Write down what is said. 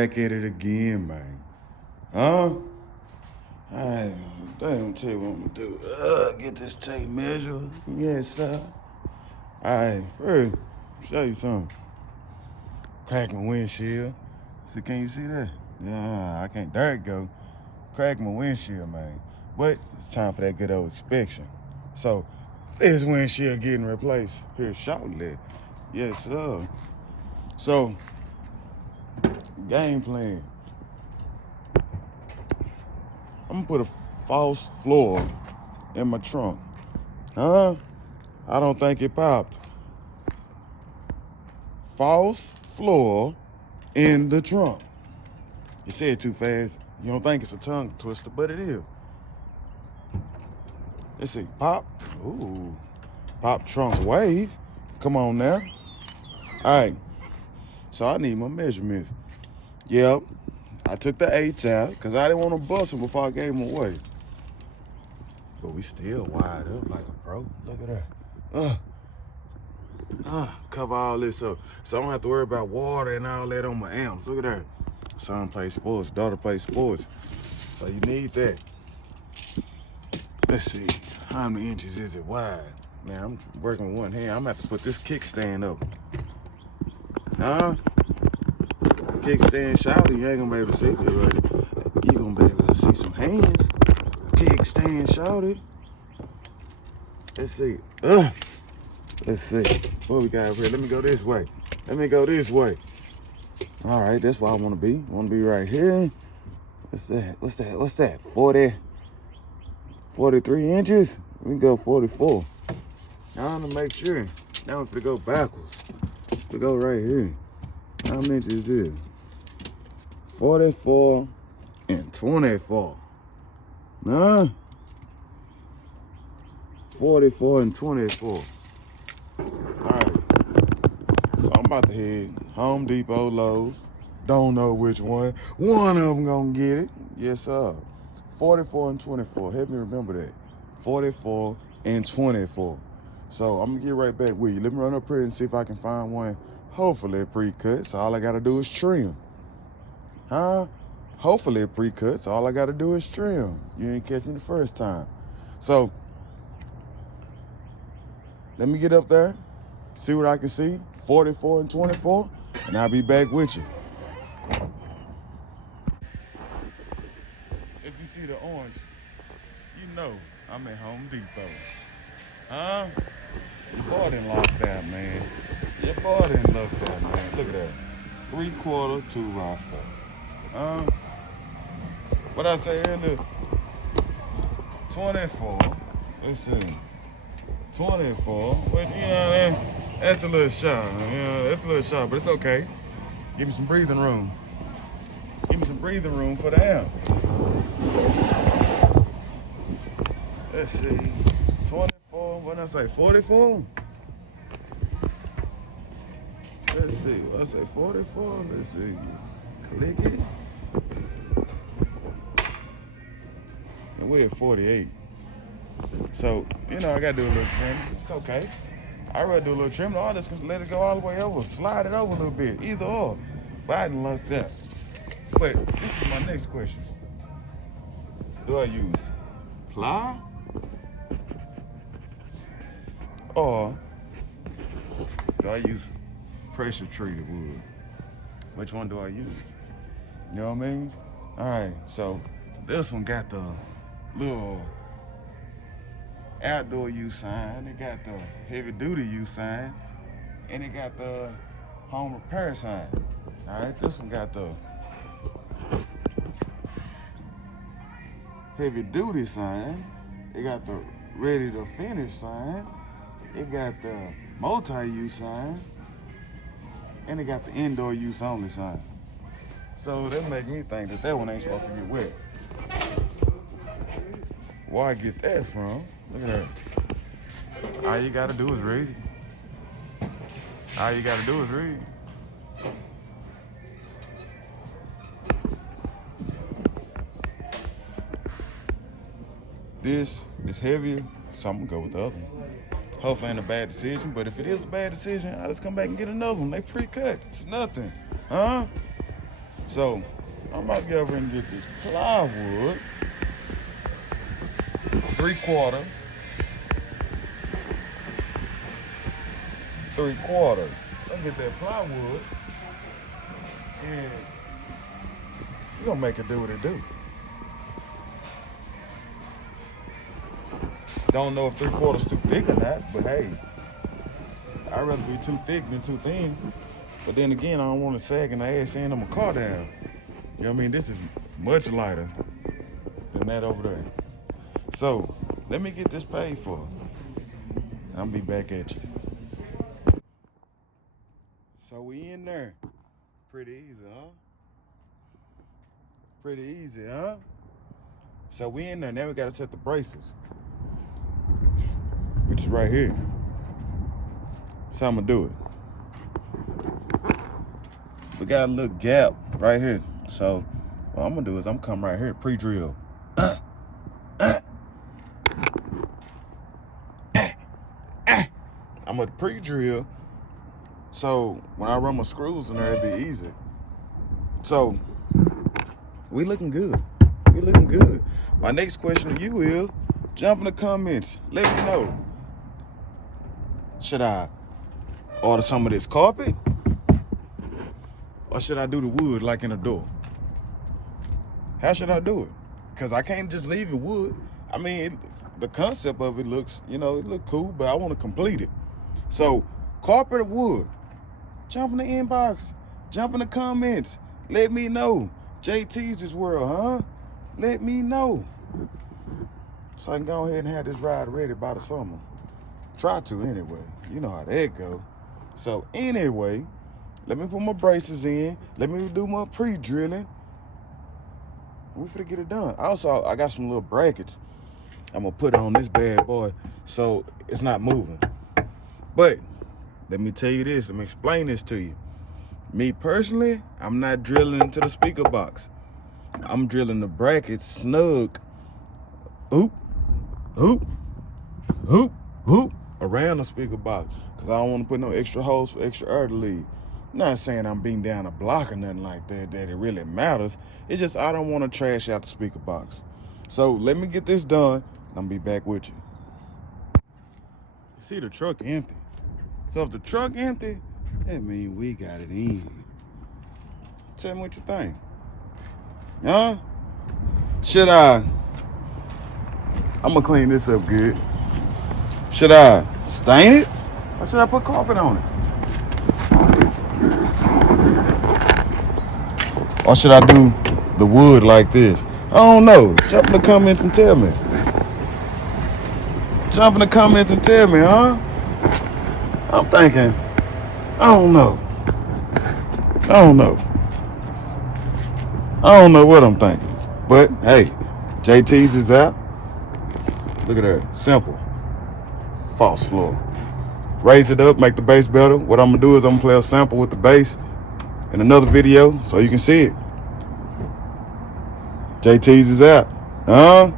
back at it again, man. Huh? Alright, damn, tell you what I'm gonna do. Get this tape measure. Yes, sir. Alright, first, show you something. Crack my windshield. See, can you see that? Yeah, I can't. There it go. Crack my windshield, man. But it's time for that good old inspection. So, this windshield getting replaced here shortly. Yes, sir. So, game plan. I'm gonna put a false floor in my trunk. Huh? I don't think it popped. False floor in the trunk. You said it too fast. You don't think it's a tongue twister, but it is. Let's see. Pop. Ooh. Pop trunk wave. Come on now. All right. So I need my measurements. Yep. I took the 8s out because I didn't want to bust them before I gave them away. But we still wide up like a pro. Look at that. Cover all this up. So I don't have to worry about water and all that on my amps. Look at that. Son plays sports, daughter plays sports. So you need that. Let's see. How many inches is it wide? Man, I'm working with one hand. I'm gonna have to put this kickstand up. Huh? Kickstand shouty, you ain't gonna be able to see it, but you gonna be able to see some hands. Kickstand shouty. Let's see. Let's see. What we got over here? Let me go this way. Let me go this way. All right, that's where I want to be. I want to be right here. What's that? What's that? What's that? 43 inches? We can go 44. Now I'm gonna make sure. Now if we go backwards, we go right here. How many inches is this? 44 and 24. Nah. 44 and 24. Alright. So I'm about to head Home Depot, Lowe's. Don't know which one. One of them gonna get it. Yes, sir. 44 and 24. Help me remember that. 44 and 24. So I'm gonna get right back with you. Let me run up here and see if I can find one. Hopefully pre-cut. So all I gotta do is trim. Huh? Hopefully pre-cut. So all I gotta do is trim. You ain't catch me the first time. So let me get up there, see what I can see. 44 and 24, and I'll be back with you. If you see the orange, you know I'm at Home Depot. Huh? Your boy done locked out, man. Your boy done locked out, man. Look at that. 3/4 2x4. Huh? What I say earlier? 24. Let's see. 24. But you know, that's a little short. You know, that's a little short, but it's okay. Give me some breathing room. Give me some breathing room for the amp. Let's see. 24. What did I say? 44? Let's see. What I say? 44? Let's see. Click it. And we're at 48. So, you know, I gotta do a little trim. It's okay. I'd rather do a little trim. I'll just let it go all the way over. Slide it over a little bit. Either or. But I didn't like that. But this is my next question. Do I use ply? Or do I use pressure treated wood? Which one do I use? You know what I mean? Alright, so this one got the little outdoor use sign, it got the heavy duty use sign, and it got the home repair sign. Alright, this one got the heavy duty sign, it got the ready to finish sign, it got the multi-use sign, and it got the indoor use only sign. So that make me think that one ain't supposed to get wet. Where I get that from? Look at that. All you gotta do is read. All you gotta do is read. This is heavier, so I'm gonna go with the other one. Hopefully ain't a bad decision, but if it is a bad decision, I'll just come back and get another one. They pre-cut, it's nothing, huh? So I might go over and get this plywood, 3/4, 3/4. Let's get that plywood, and we're gonna make it do what it do. Don't know if 3/4 too thick or not, but hey, I'd rather be too thick than too thin. But then again, I don't want to sag in the ass saying I'm a car down. You know what I mean? This is much lighter than that over there. So let me get this paid for, and I'll be back at you. So we in there. Pretty easy, huh? Pretty easy, huh? So we in there. Now we gotta set the braces, which is right here. So I'm gonna do it. We got a little gap right here. So what I'm gonna do is I'm gonna come right here, pre-drill. I'm gonna pre-drill. So when I run my screws in there, it'll be easy. So we looking good. We looking good. My next question to you is, jump in the comments. Let me know. Should I order some of this carpet? Or should I do the wood like in a door? How should I do it? Because I can't just leave it wood. I mean, the concept of it looks, it look cool, but I want to complete it. So, carpet or wood? Jump in the inbox. Jump in the comments. Let me know. JT's this world, huh? Let me know. So I can go ahead and have this ride ready by the summer. Try to anyway. You know how that go. So anyway, let me put my braces in. Let me do my pre-drilling. We finna get it done. Also, I got some little brackets I'm gonna put on this bad boy so it's not moving. But let me tell you this, let me explain this to you. Me personally, I'm not drilling into the speaker box. I'm drilling the brackets snug, hoop, hoop, hoop, hoop, around the speaker box. Cause I don't wanna put no extra holes for extra air to leave. Not saying I'm beating down a block or nothing like that it really matters. It's just I don't want to trash out the speaker box. So let me get this done, and I'm gonna be back with you. You see the truck empty. So if the truck empty, that means we got it in. Tell me what you think. Huh? Should I'm gonna clean this up good. Should I stain it? Or should I put carpet on it? Or should I do the wood like this? I don't know. Jump in the comments and tell me. Jump in the comments and tell me, huh? I'm thinking, I don't know. I don't know. I don't know what I'm thinking. But hey, JT's is out. Look at that. Simple. False floor. Raise it up, make the bass better. What I'm gonna do is I'm gonna play a sample with the bass in another video so you can see it. JT's is out. Huh?